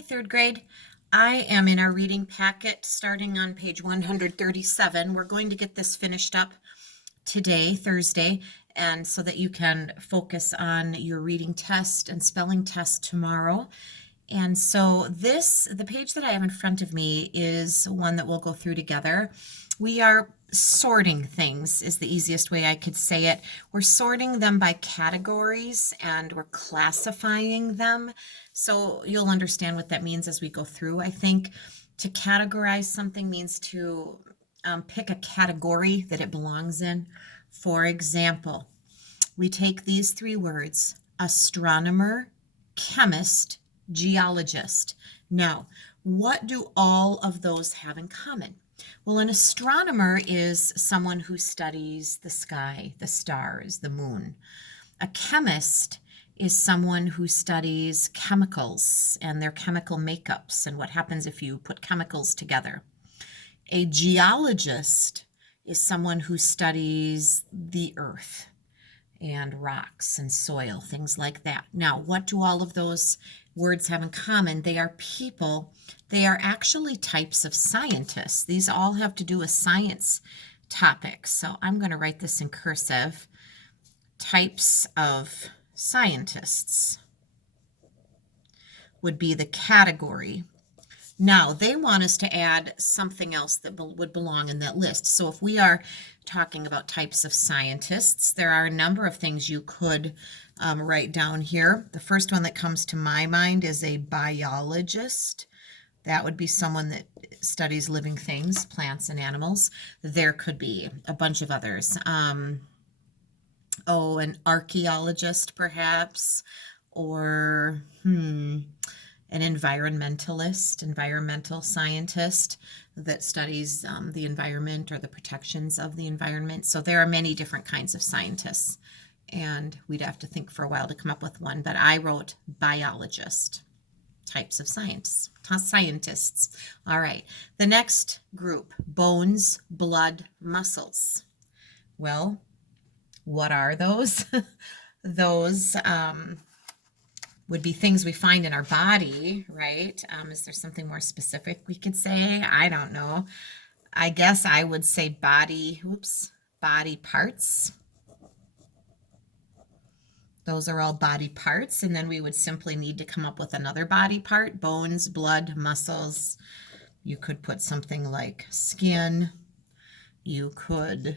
Hi, third grade. I am in our reading packet starting on page 137. We're going to get this finished up today, Thursday, and so that you can focus on your reading test and spelling test tomorrow. And so the page that I have in front of me is one that we'll go through together. We are sorting things is the easiest way I could say it. We're sorting them by categories and we're classifying them. So you'll understand what that means as we go through. I think to categorize something means to pick a category that it belongs in. For example, we take these three words: astronomer, chemist, geologist. Now, what do all of those have in common? Well, an astronomer is someone who studies the sky, the stars, the moon. A chemist is someone who studies chemicals and their chemical makeups and what happens if you put chemicals together. A geologist is someone who studies the earth and rocks and soil, things like that. Now, what do all of those words have in common? They are people. They are actually types of scientists. These all have to do with science topics. So I'm going to write this in cursive. Types of scientists would be the category. Now, they want us to add something else that would belong in that list. So if we are talking about types of scientists, there are a number of things you could write down here. The first one that comes to my mind is a biologist. That would be someone that studies living things, plants and animals. There could be a bunch of others. An archaeologist perhaps, or an environmentalist, environmental scientist that studies the environment or the protections of the environment. So there are many different kinds of scientists, and we'd have to think for a while to come up with one, but I wrote biologist, types of scientists. All right, the next group, bones, blood, muscles. Well, what are those? Those would be things we find in our body, right? Is there something more specific we could say? I don't know. I guess I would say body parts. Those are all body parts, and then we would simply need to come up with another body part: bones, blood, muscles. You could put something like skin. You could,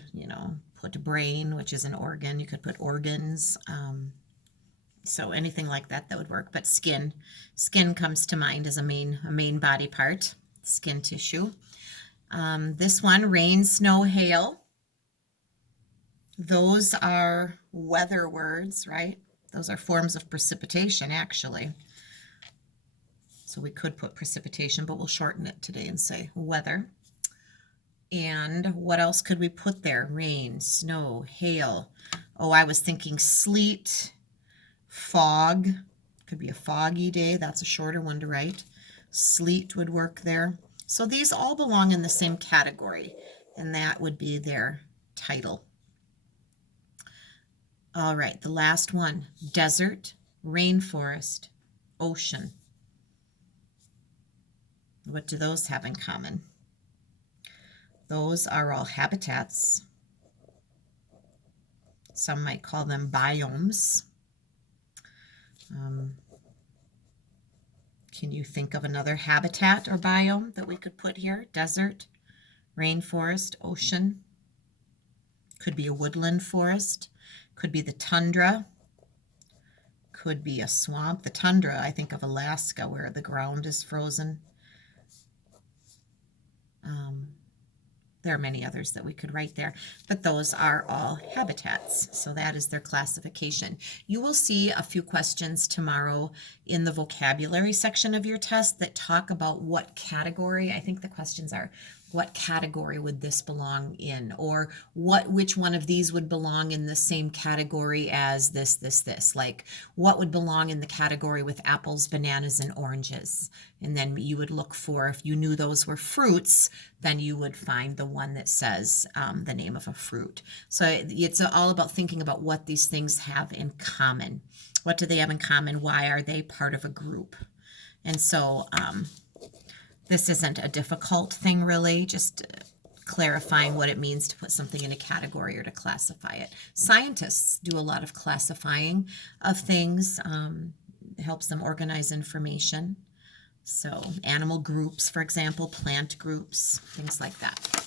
put brain, which is an organ. You could put organs. So anything like that would work. But skin comes to mind as a main body part, skin tissue. This one, rain, snow, hail. Those are weather words, right? Those are forms of precipitation, actually. So we could put precipitation, but we'll shorten it today and say weather. And what else could we put there? Rain, snow, hail. Oh, I was thinking sleet, fog. Could be a foggy day. That's a shorter one to write. Sleet would work there. So these all belong in the same category, and that would be their title. All right, the last one, desert, rainforest, ocean. What do those have in common? Those are all habitats. Some might call them biomes. Can you think of another habitat or biome that we could put here? Desert, rainforest, ocean. Could be a woodland forest. Could be the tundra. Could be a swamp. The tundra, I think of Alaska, where the ground is frozen. There are many others that we could write there, but those are all habitats. So that is their classification. You will see a few questions tomorrow in the vocabulary section of your test that talk about what category. I think the questions are, what category would this belong in? Or which one of these would belong in the same category as this? Like, what would belong in the category with apples, bananas, and oranges? And then you would look for, if you knew those were fruits, then you would find the one that says the name of a fruit. So it's all about thinking about what these things have in common. What do they have in common? Why are they part of a group? And so this isn't a difficult thing really, just clarifying what it means to put something in a category or to classify it. Scientists do a lot of classifying of things. It helps them organize information. So animal groups, for example, plant groups, things like that.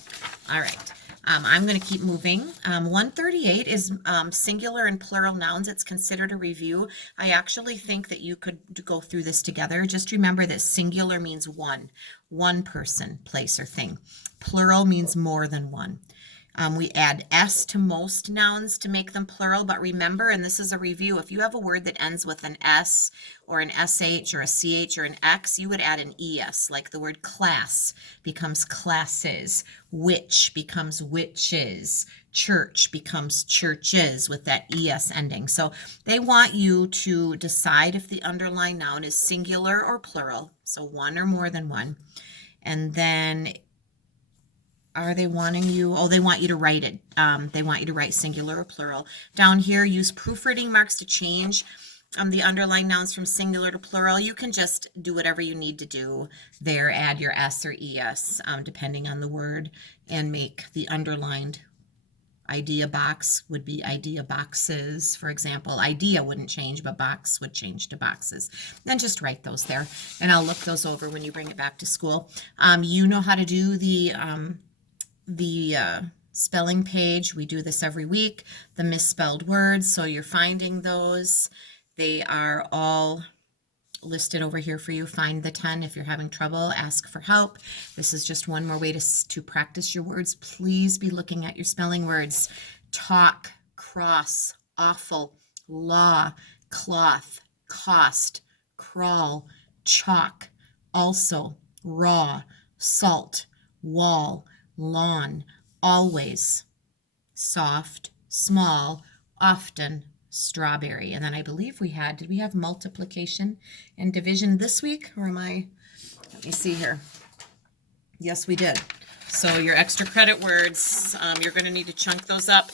All right. I'm going to keep moving. 138 is singular and plural nouns. It's considered a review. I actually think that you could go through this together. Just remember that singular means one person, place, or thing. Plural means more than one. We add S to most nouns to make them plural, but remember, and this is a review, if you have a word that ends with an S or an SH or a CH or an X, you would add an ES, like the word class becomes classes, witch becomes witches, church becomes churches with that ES ending. So they want you to decide if the underlying noun is singular or plural, so one or more than one, and then are they wanting you? Oh, they want you to write it. They want you to write singular or plural. Down here, use proofreading marks to change the underlying nouns from singular to plural. You can just do whatever you need to do there. Add your S or ES depending on the word and make the underlined idea box would be idea boxes, for example. Idea wouldn't change, but box would change to boxes. Then just write those there, and I'll look those over when you bring it back to school. You know how to do the spelling page. We do this every week, the misspelled words. So you're finding those. They are all listed over here for you. Find the 10. If you're having trouble, ask for help. This is just one more way to practice your words. Please be looking at your spelling words. Talk, cross, awful, law, cloth, cost, crawl, chalk, also, raw, salt, wall, lawn, always, soft, small, often, strawberry. And then I believe did we have multiplication and division this week? Or let me see here. Yes, we did. So your extra credit words, you're going to need to chunk those up.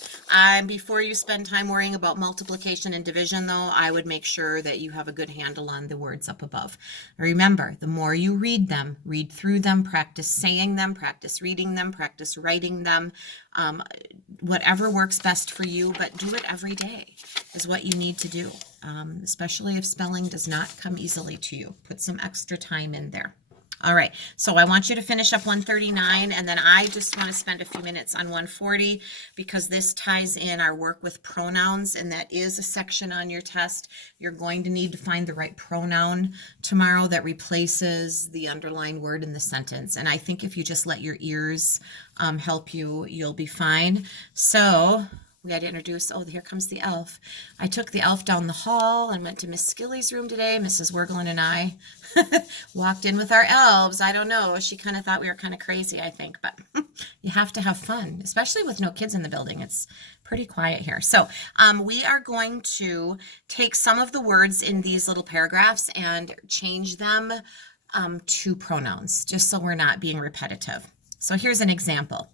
Before you spend time worrying about multiplication and division, though, I would make sure that you have a good handle on the words up above. Remember, the more you read them, read through them, practice saying them, practice reading them, practice writing them, whatever works best for you, but do it every day is what you need to do, especially if spelling does not come easily to you. Put some extra time in there. All right, so I want you to finish up 139, and then I just want to spend a few minutes on 140 because this ties in our work with pronouns, and that is a section on your test. You're going to need to find the right pronoun tomorrow that replaces the underlined word in the sentence, and I think if you just let your ears help you, you'll be fine. So we had to introduce, here comes the elf. I took the elf down the hall and went to Miss Skilly's room today. Mrs. Wergelin and I walked in with our elves. I don't know. She kind of thought we were kind of crazy, I think, but you have to have fun, especially with no kids in the building. It's pretty quiet here. So we are going to take some of the words in these little paragraphs and change them to pronouns, just so we're not being repetitive. So here's an example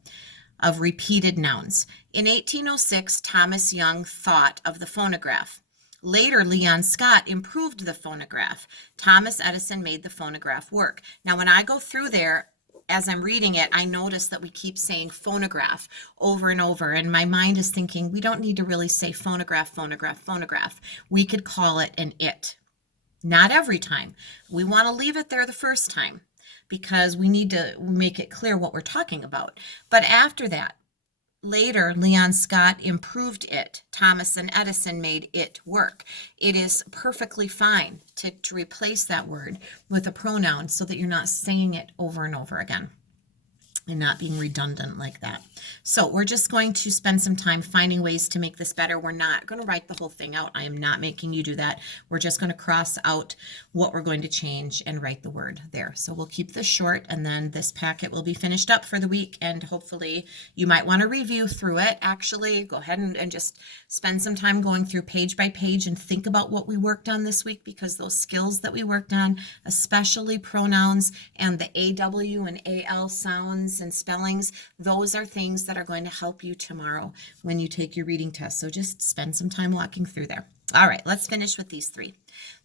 of repeated nouns. In 1806, Thomas Young thought of the phonograph. Later, Leon Scott improved the phonograph. Thomas Edison made the phonograph work. Now, when I go through there, as I'm reading it, I notice that we keep saying phonograph over and over, and my mind is thinking, we don't need to really say phonograph, phonograph, phonograph. We could call it an it. Not every time. We want to leave it there the first time, because we need to make it clear what we're talking about. But after that, later, Leon Scott improved it. Thomas and Edison made it work. It is perfectly fine to replace that word with a pronoun so that you're not saying it over and over again and not being redundant like that. So we're just going to spend some time finding ways to make this better. We're not going to write the whole thing out. I am not making you do that. We're just going to cross out what we're going to change and write the word there. So we'll keep this short, and then this packet will be finished up for the week, and hopefully you might want to review through it. Actually, go ahead and just spend some time going through page by page and think about what we worked on this week, because those skills that we worked on, especially pronouns and the AW and AL sounds and spellings, those are things that are going to help you tomorrow when you take your reading test. So just spend some time walking through there. All right, let's finish with these three.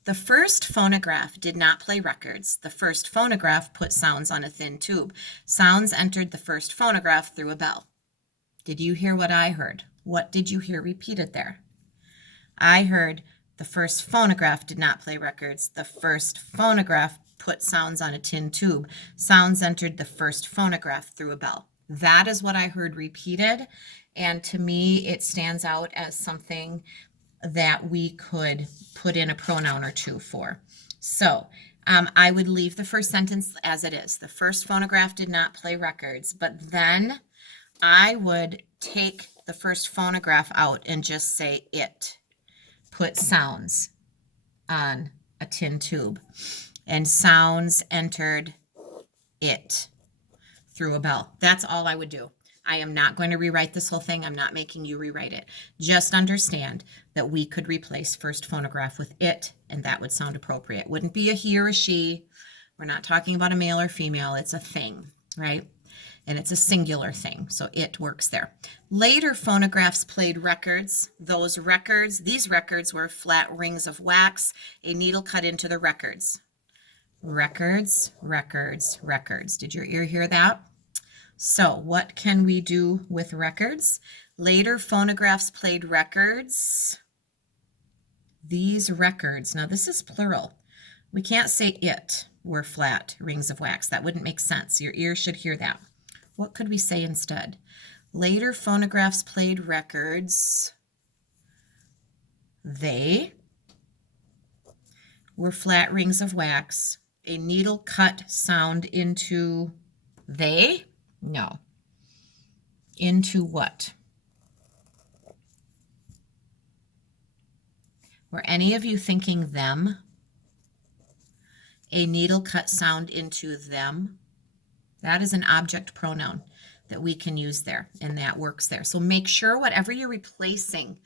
The first phonograph did not play records. The first phonograph put sounds on a thin tube. Sounds entered the first phonograph through a bell. Did you hear what I heard? What did you hear repeated there? I heard the first phonograph did not play records. The first phonograph put sounds on a tin tube. Sounds entered the first phonograph through a bell. That is what I heard repeated. And to me, it stands out as something that we could put in a pronoun or two for. So I would leave the first sentence as it is. The first phonograph did not play records, but then I would take the first phonograph out and just say it. Put sounds on a tin tube, and sounds entered it through a bell. That's all I would do. I am not going to rewrite this whole thing. I'm not making you rewrite it. Just understand that we could replace first phonograph with it, and that would sound appropriate. Wouldn't be a he or a she. We're not talking about a male or female. It's a thing, right? And it's a singular thing, so it works there. Later phonographs played records. These records were flat rings of wax, a needle cut into the records. Records, records, records. Did your ear hear that? So what can we do with records? Later phonographs played records. These records, now this is plural. We can't say it were flat rings of wax. That wouldn't make sense. Your ear should hear that. What could we say instead? Later phonographs played records. They were flat rings of wax. A needle cut sound into they? No. Into what? Were any of you thinking them? A needle cut sound into them? That is an object pronoun that we can use there, and that works there. So make sure whatever you're replacing,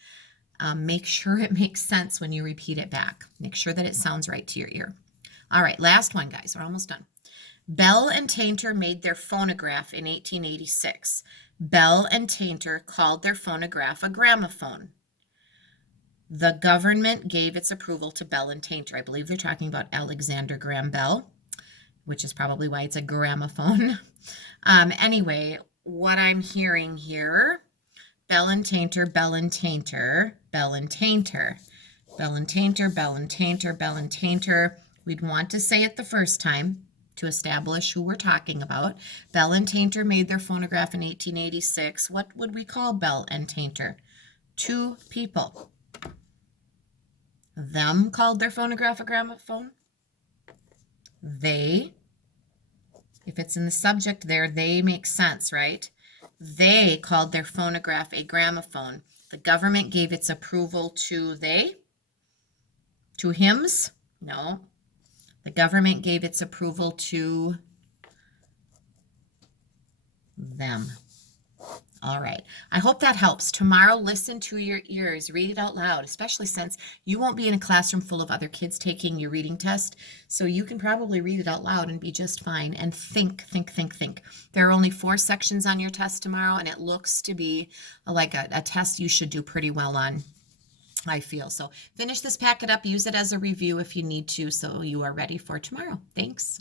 make sure it makes sense when you repeat it back. Make sure that it sounds right to your ear. All right, last one, guys. We're almost done. Bell and Tainter made their phonograph in 1886. Bell and Tainter called their phonograph a gramophone. The government gave its approval to Bell and Tainter. I believe they're talking about Alexander Graham Bell, which is probably why it's a gramophone. Anyway, what I'm hearing here, Bell and Tainter, Bell and Tainter, Bell and Tainter, Bell and Tainter, Bell and Tainter, Bell and Tainter. We'd want to say it the first time to establish who we're talking about. Bell and Tainter made their phonograph in 1886. What would we call Bell and Tainter? Two people. Them called their phonograph a gramophone. They, if it's in the subject there, they make sense, right? They called their phonograph a gramophone. The government gave its approval to they? To hymns? No. The government gave its approval to them. All right. I hope that helps. Tomorrow, listen to your ears. Read it out loud, especially since you won't be in a classroom full of other kids taking your reading test. So you can probably read it out loud and be just fine. And think, think, think, think. There are only 4 sections on your test tomorrow, and it looks to be like a test you should do pretty well on, I feel. So finish this packet up. Use it as a review if you need to, so you are ready for tomorrow. Thanks.